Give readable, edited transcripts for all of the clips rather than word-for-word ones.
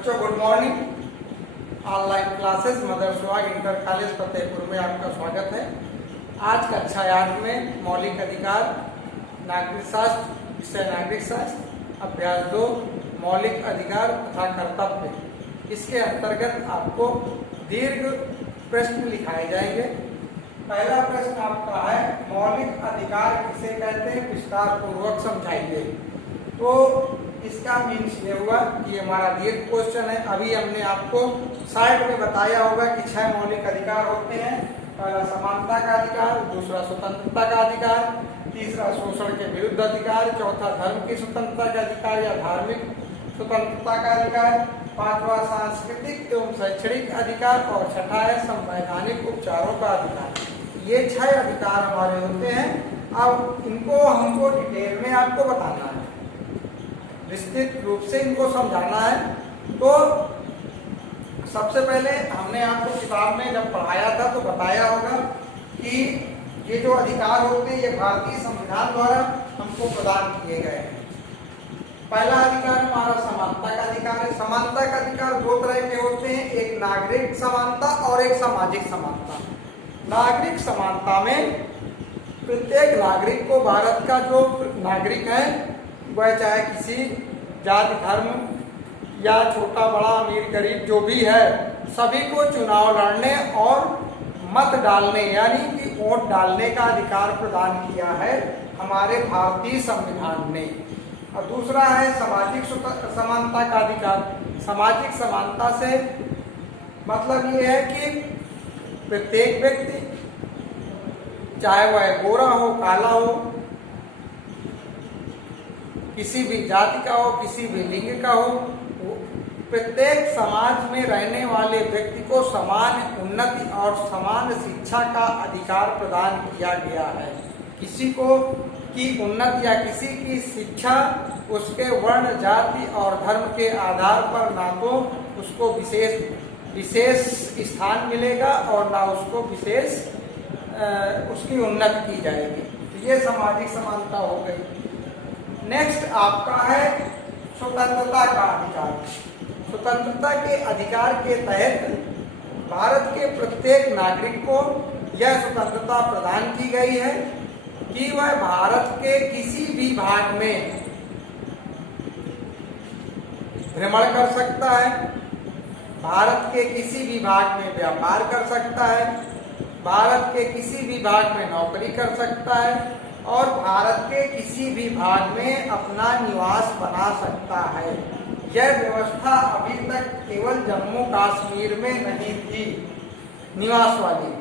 बच्चों good morning. Online classes mother सुहाग inter college Fatehpur में आपका स्वागत है। आज कक्षा 8 में मौलिक अधिकार नागरिक शास्त्र विषय नागरिक शास्त्र अभ्यास 2 मौलिक अधिकार तथा कर्तव्य, इसके अंतर्गत आपको दीर्घ प्रश्न लिखाए जाएंगे। पहला प्रश्न आपका है मौलिक अधिकार किसे कहते हैं, विस्तार पूर्वक समझाइए। तो इसका मीन्स ये हुआ कि हमारा दीर्घ क्वेश्चन है। अभी हमने आपको साइड में बताया होगा कि 6 मौलिक अधिकार होते हैं। पहला समानता का अधिकार, दूसरा स्वतंत्रता का अधिकार, तीसरा शोषण के विरुद्ध अधिकार, चौथा धर्म की स्वतंत्रता का अधिकार या धार्मिक स्वतंत्रता का अधिकार, पांचवा सांस्कृतिक एवं शैक्षणिक अधिकार और छठा है संवैधानिक उपचारों का अधिकार। ये 6 अधिकार हमारे होते हैं। अब इनको हमको डिटेल में आपको बताना है, विस्तृत रूप से इनको समझाना है। तो सबसे पहले हमने आपको किताब में जब पढ़ाया था तो बताया होगा कि ये जो अधिकार होते हैं ये भारतीय संविधान द्वारा हमको प्रदान किए गए हैं। पहला अधिकार हमारा समानता का अधिकार है। समानता का अधिकार 2 तरह के होते हैं, एक नागरिक समानता और एक सामाजिक समानता। नागरिक समानता में प्रत्येक नागरिक को, भारत का जो नागरिक है वह चाहे किसी जाति धर्म या छोटा बड़ा अमीर गरीब जो भी है, सभी को चुनाव लड़ने और मत डालने यानी कि वोट डालने का अधिकार प्रदान किया है हमारे भारतीय संविधान ने। और दूसरा है सामाजिक समानता का अधिकार। सामाजिक समानता से मतलब ये है कि प्रत्येक व्यक्ति चाहे वह गोरा हो, काला हो, किसी भी जाति का हो, किसी भी लिंग का हो, प्रत्येक समाज में रहने वाले व्यक्ति को समान उन्नति और समान शिक्षा का अधिकार प्रदान किया गया है। किसी को की उन्नति या किसी की शिक्षा उसके वर्ण, जाति और धर्म के आधार पर ना तो उसको विशेष स्थान मिलेगा और ना उसको विशेष उसकी उन्नति की जाएगी। तो ये सामाजिक समानता हो गई। नेक्स्ट आपका है स्वतंत्रता का अधिकार। स्वतंत्रता के अधिकार के तहत भारत के प्रत्येक नागरिक को यह स्वतंत्रता प्रदान की गई है कि वह भारत के किसी भी भाग में भ्रमण कर सकता है, भारत के किसी भी भाग में व्यापार कर सकता है, भारत के किसी भी भाग में नौकरी कर सकता है और भारत के किसी भी भाग में अपना निवास बना सकता है। यह व्यवस्था अभी तक केवल जम्मू कश्मीर में नहीं थी निवास वाली,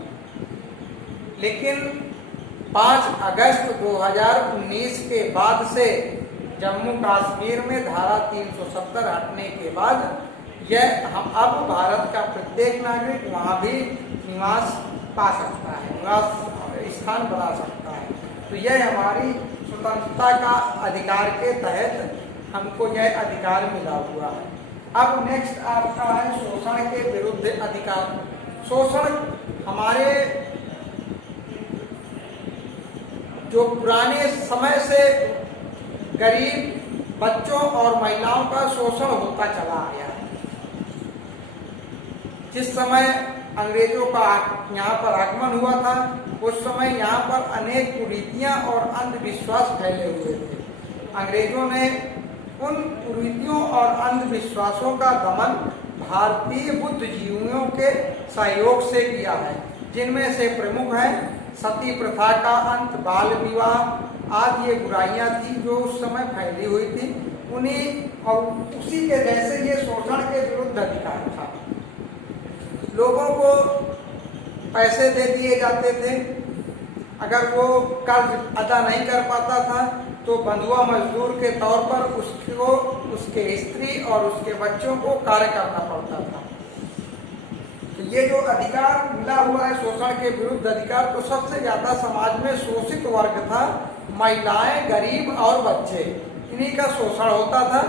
लेकिन 5 अगस्त 2019 के बाद से जम्मू कश्मीर में धारा 370 हटने के बाद यह अब भारत का प्रत्येक नागरिक वहाँ भी निवास पा सकता है, निवास स्थान बना सकता है। तो यह हमारी स्वतंत्रता का अधिकार के तहत हमको यह अधिकार मिला हुआ है। अब नेक्स्ट आपका है शोषण के विरुद्ध अधिकार। शोषण हमारे जो पुराने समय से गरीब बच्चों और महिलाओं का शोषण होता चला आया है। जिस समय अंग्रेजों का यहाँ पर आगमन हुआ था उस समय यहाँ पर अनेक कुरीतियां और अंधविश्वास फैले हुए थे। अंग्रेजों ने उन कुरीतियों और अंधविश्वासों का दमन भारतीय बुद्धिजीवियों के सहयोग से किया है, जिनमें से प्रमुख है सती प्रथा का अंत, बाल विवाह आदि ये बुराइयां थी जो उस समय फैली हुई थी। उन्हीं और उसी के जैसे ये शोषण के विरुद्ध अधिकार था। लोगों को पैसे दे दिए जाते थे, अगर वो कर्ज अदा नहीं कर पाता था तो बंधुआ मजदूर के तौर पर उसको, उसके स्त्री और उसके बच्चों को कार्य करना पड़ता था। तो ये जो अधिकार मिला हुआ है शोषण के विरुद्ध अधिकार, तो सबसे ज्यादा समाज में शोषित वर्ग था महिलाएं, गरीब और बच्चे, इन्हीं का शोषण होता था।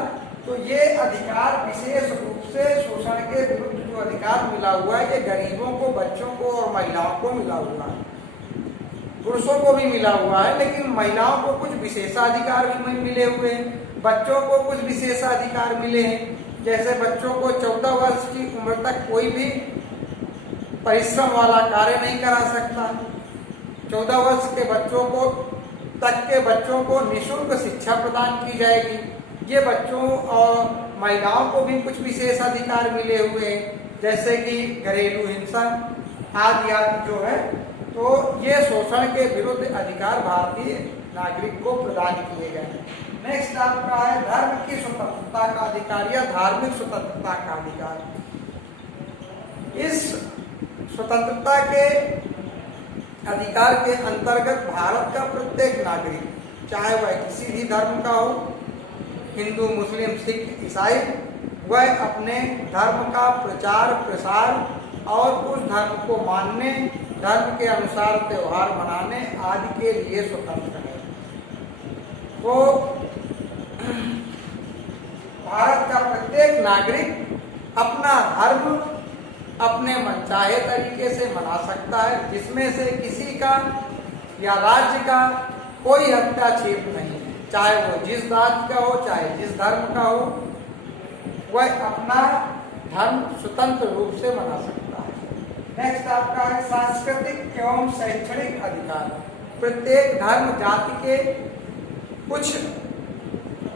तो ये अधिकार विशेष रूप से शोषण के विरुद्ध जो अधिकार मिला हुआ है ये गरीबों को, बच्चों को और महिलाओं को मिला हुआ है। पुरुषों को भी मिला हुआ है, लेकिन महिलाओं को कुछ विशेषाधिकार भी मिले हुए हैं, बच्चों को कुछ विशेषाधिकार मिले हैं। जैसे बच्चों को 14 वर्ष की उम्र तक कोई भी परिश्रम वाला कार्य नहीं करा सकता। 14 वर्ष के बच्चों को तक के बच्चों को निःशुल्क शिक्षा प्रदान की जाएगी। ये बच्चों और महिलाओं को भी कुछ विशेष अधिकार मिले हुए हैं, जैसे कि घरेलू हिंसा आदि आदि जो है, तो ये शोषण के विरुद्ध अधिकार भारतीय नागरिक को प्रदान किए गए हैं। नेक्स्ट आपका है धर्म की स्वतंत्रता का अधिकार या धार्मिक स्वतंत्रता का अधिकार। इस स्वतंत्रता के अधिकार के अंतर्गत भारत का प्रत्येक नागरिक, चाहे वह किसी भी धर्म का हो, हिंदू, मुस्लिम, सिख, ईसाई, वह अपने धर्म का प्रचार प्रसार और उस धर्म को मानने, धर्म के अनुसार त्योहार मनाने आदि के लिए स्वतंत्र है। तो भारत का प्रत्येक नागरिक अपना धर्म अपने मनचाहे तरीके से मना सकता है, जिसमें से किसी का या राज्य का कोई हस्तक्षेप नहीं है, चाहे वो जिस जाति का हो, चाहे जिस धर्म का हो, वह अपना धर्म स्वतंत्र रूप से मना सकता है। नेक्स्ट आपका है सांस्कृतिक एवं शैक्षणिक अधिकार। प्रत्येक धर्म जाति के कुछ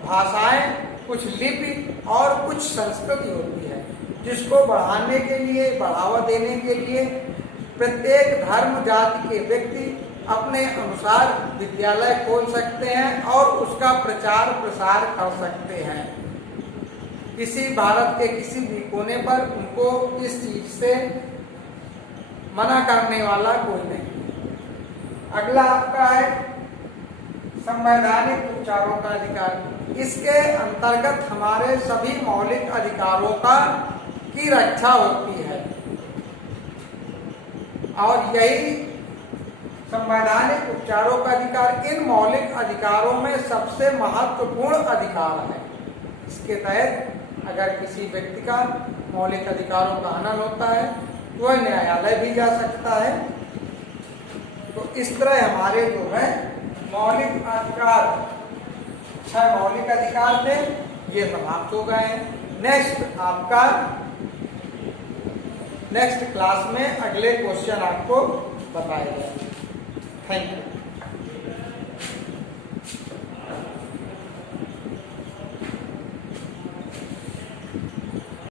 भाषाएं, कुछ लिपि और कुछ संस्कृति होती है, जिसको बढ़ाने के लिए, बढ़ावा देने के लिए प्रत्येक धर्म जाति के व्यक्ति अपने अनुसार विद्यालय खोल सकते हैं और उसका प्रचार प्रसार कर सकते हैं। किसी भारत के किसी भी कोने पर उनको इस चीज से मना करने वाला कोई नहीं। अगला आपका है संवैधानिक उपचारों का अधिकार। इसके अंतर्गत हमारे सभी मौलिक अधिकारों की रक्षा होती है और यही संवैधानिक उपचारों का अधिकार इन मौलिक अधिकारों में सबसे महत्वपूर्ण अधिकार है। इसके तहत अगर किसी व्यक्ति का मौलिक अधिकारों का हनन होता है तो वह न्यायालय भी जा सकता है। तो इस तरह हमारे जो है मौलिक अधिकार, 6 मौलिक अधिकार थे, ये समाप्त हो गए हैं। नेक्स्ट क्लास में अगले क्वेश्चन आपको बताए जाएंगे। Thank you.